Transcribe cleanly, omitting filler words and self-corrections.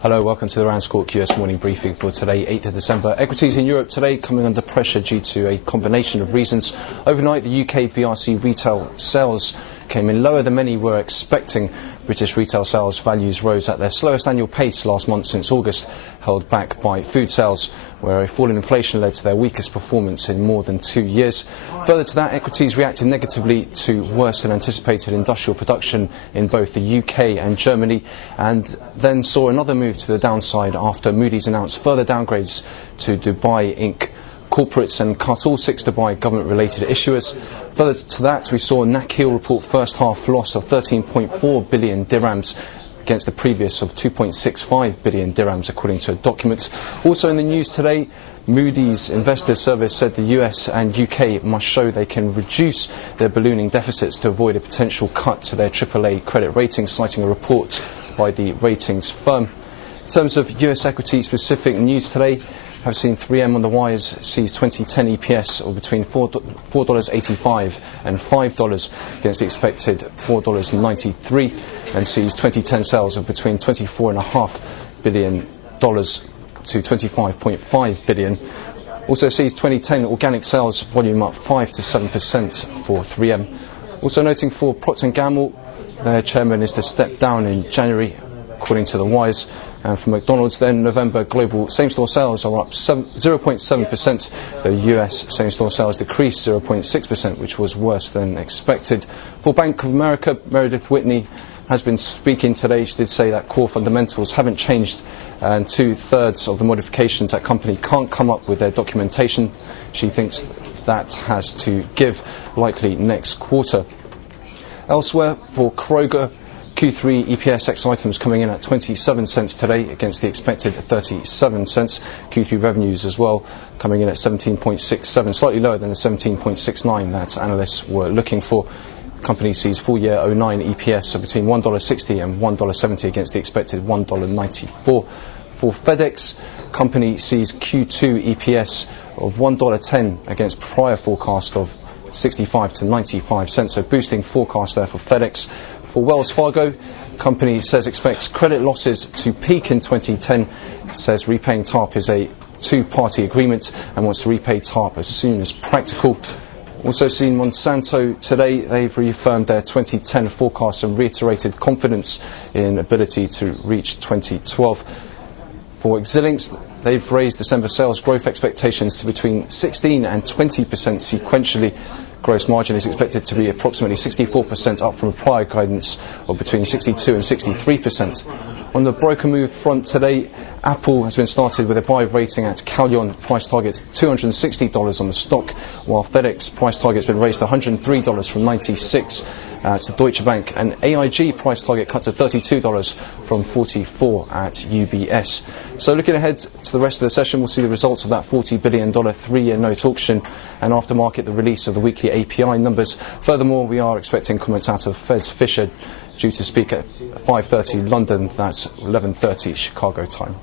Hello, welcome to the RANsquawk US morning briefing for today, 8th of December. Equities in Europe today coming under pressure due to a combination of reasons. Overnight, the UK PRC retail sales came in lower than many were expecting. British retail sales values rose at their slowest annual pace last month since August, held back by food sales, where a fall in inflation led to their weakest performance in more than 2 years. Further to that, equities reacted negatively to worse than anticipated industrial production in both the UK and Germany, and then saw another move to the downside after Moody's announced further downgrades to Dubai Inc. corporates and cut all 6 Dubai government-related issuers. Further to that, we saw Nakheel report first-half loss of 13.4 billion dirhams against the previous of 2.65 billion dirhams, according to a document. Also in the news today, Moody's Investors Service said the US and UK must show they can reduce their ballooning deficits to avoid a potential cut to their AAA credit rating, citing a report by the ratings firm. In terms of US equity-specific news today, have seen 3M on the wires sees 2010 EPS of between $4.85 and $5 against the expected $4.93, and sees 2010 sales of between $24.5 billion to $25.5 billion. Also sees 2010 organic sales volume up 5 to 7% for 3M. Also noting for Procter & Gamble, their chairman is to step down in January, according to the wires. And for McDonald's, then, November global same-store sales are up 0.7%. The US same-store sales decreased 0.6%, which was worse than expected. For Bank of America, Meredith Whitney has been speaking today. She did say that core fundamentals haven't changed, and 2/3 of the modifications that company can't come up with their documentation. She thinks that has to give, likely next quarter. Elsewhere, for Kroger, Q3 EPS ex items coming in at 27 cents today against the expected 37 cents. Q3 revenues as well coming in at 17.67, slightly lower than the 17.69 that analysts were looking for. The company sees full year 09 EPS of between $1.60 and $1.70 against the expected $1.94. For FedEx, company sees Q2 EPS of $1.10 against prior forecast of 65 to 95 cents, so boosting forecast there for FedEx. For Wells Fargo, company says expects credit losses to peak in 2010, says repaying TARP is a two-party agreement and wants to repay TARP as soon as practical. Also seen Monsanto today, they've reaffirmed their 2010 forecast and reiterated confidence in ability to reach 2012. For Xilinx, they've raised December sales growth expectations to between 16 and 20% sequentially. Gross margin is expected to be approximately 64%, up from a prior guidance of between 62 and 63%. On the broker move front today, Apple has been started with a buy rating at Callion, price target $260 on the stock, while FedEx price target has been raised to $103 from $96 to Deutsche Bank, and AIG price target cut to $32 from $44 at UBS. So looking ahead to the rest of the session, we'll see the results of that $40 billion 3-year note auction, and aftermarket the release of the weekly API numbers. Furthermore, we are expecting comments out of Fed's Fisher, due to speak at 5:30 London, that's 11:30 Chicago time.